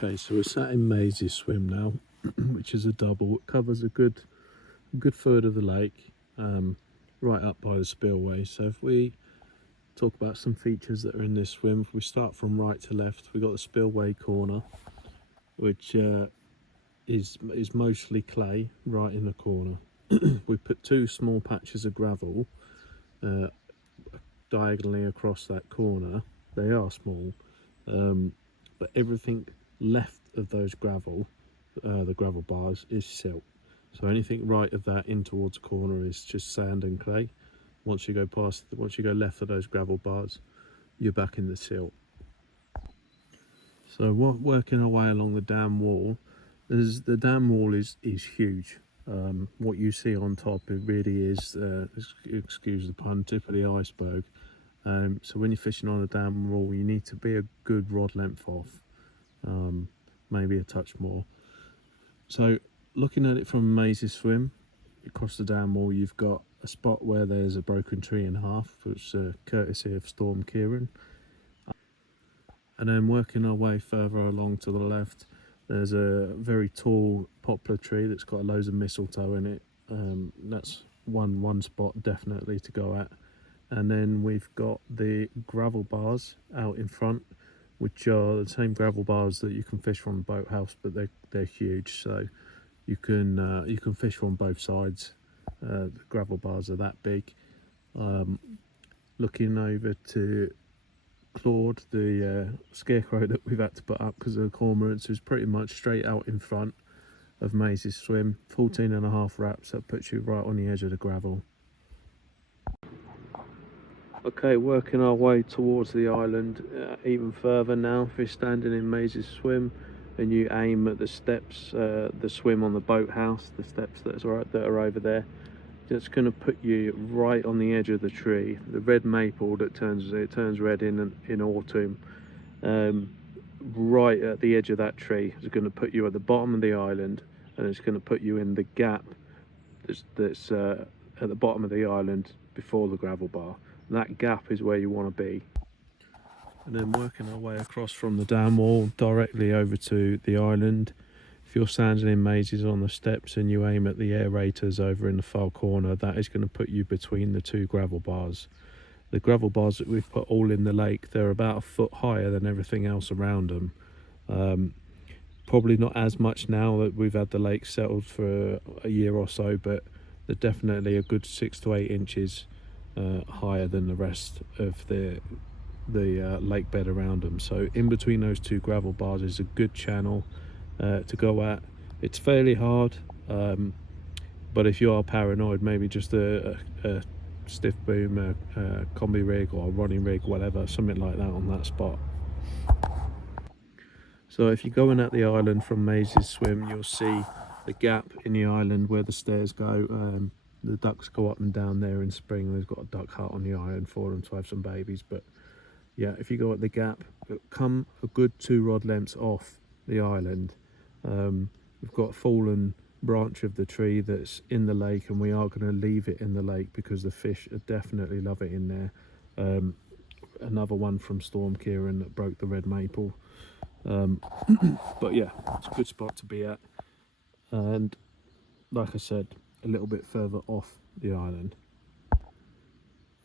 Okay, so we're sat in Maisie's swim now, which is a double. It covers a good third of the lake, right up by the spillway. So if we talk about some features that are in this swim, if we start from right to left, we've got the spillway corner, which is mostly clay right in the corner. We put two small patches of gravel diagonally across that corner. They are small, but everything left of those gravel, the gravel bars, is silt. So anything right of that in towards the corner is just sand and clay. Once you go left of those gravel bars, you're back in the silt. So working our way along the dam wall, the dam wall is huge. What you see on top, it really is, excuse the pun, tip of the iceberg. So when you're fishing on a dam wall, you need to be a good rod length off, maybe a touch more. So looking at it from Maisie's swim, across the dam wall, you've got a spot where there's a broken tree in half, which is courtesy of Storm Kieran. And then working our way further along to the left, there's a very tall poplar tree that's got loads of mistletoe in it. That's one spot definitely to go at. And then we've got the gravel bars out in front, which are the same gravel bars that you can fish from the boathouse, but they're huge, so you can fish from both sides. The gravel bars are that big. Looking over to Claude, the scarecrow that we've had to put up because of the cormorants, is pretty much straight out in front of Maisie's swim. 14.5 wraps, that puts you right on the edge of the gravel. Okay, working our way towards the island even further now. If you're standing in Maisie's swim and you aim at the steps, the swim on the boathouse, the steps that are over there, that's going to put you right on the edge of the tree. The red maple that turns red in autumn, right at the edge of that tree, is going to put you at the bottom of the island, and it's going to put you in the gap that's at the bottom of the island before the gravel bar. And that gap is where you want to be. And then working our way across from the dam wall directly over to the island. If you're standing in Maisie's on the steps and you aim at the aerators over in the far corner, that is going to put you between the two gravel bars. The gravel bars that we've put all in the lake, they're about a foot higher than everything else around them. Probably not as much now that we've had the lake settled for a year or so, but they're definitely a good 6 to 8 inches higher than the rest of the lake bed around them. So in between those two gravel bars is a good channel to go at. It's fairly hard, but if you are paranoid, maybe just a stiff boom, a combi rig or a running rig, whatever, something like that on that spot. So if you're going at the island from Maisie's swim, you'll see the gap in the island where the stairs go. The ducks go up and down there in spring. There's got a duck hut on the island for them to have some babies. But yeah, if you go at the gap, come a good 2 rod lengths off the island. We've got a fallen branch of the tree that's in the lake, and we are going to leave it in the lake because the fish definitely love it in there. Another one from Storm Kieran that broke the red maple. But yeah, it's a good spot to be at, and like I said, a little bit further off the island.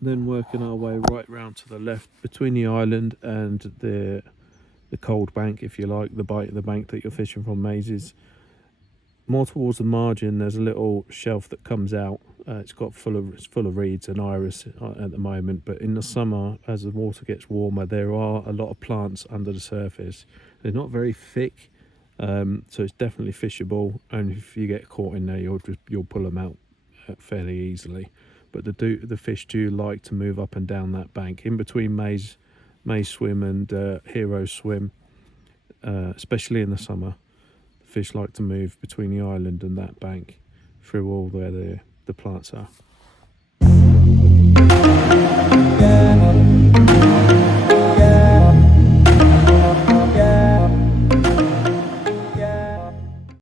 Then working our way right round to the left between the island and the cold bank, if you like, the bank that you're fishing from Maisie's. More towards the margin, there's a little shelf that comes out. It's full of reeds and iris at the moment, but in the summer, as the water gets warmer, there are a lot of plants under the surface. They're not very thick, so it's definitely fishable, and if you get caught in there, you'll pull them out fairly easily. But the fish do like to move up and down that bank in between Maise swim and Hero swim, especially in the summer. Fish like to move between the island and that bank through all where the plants are.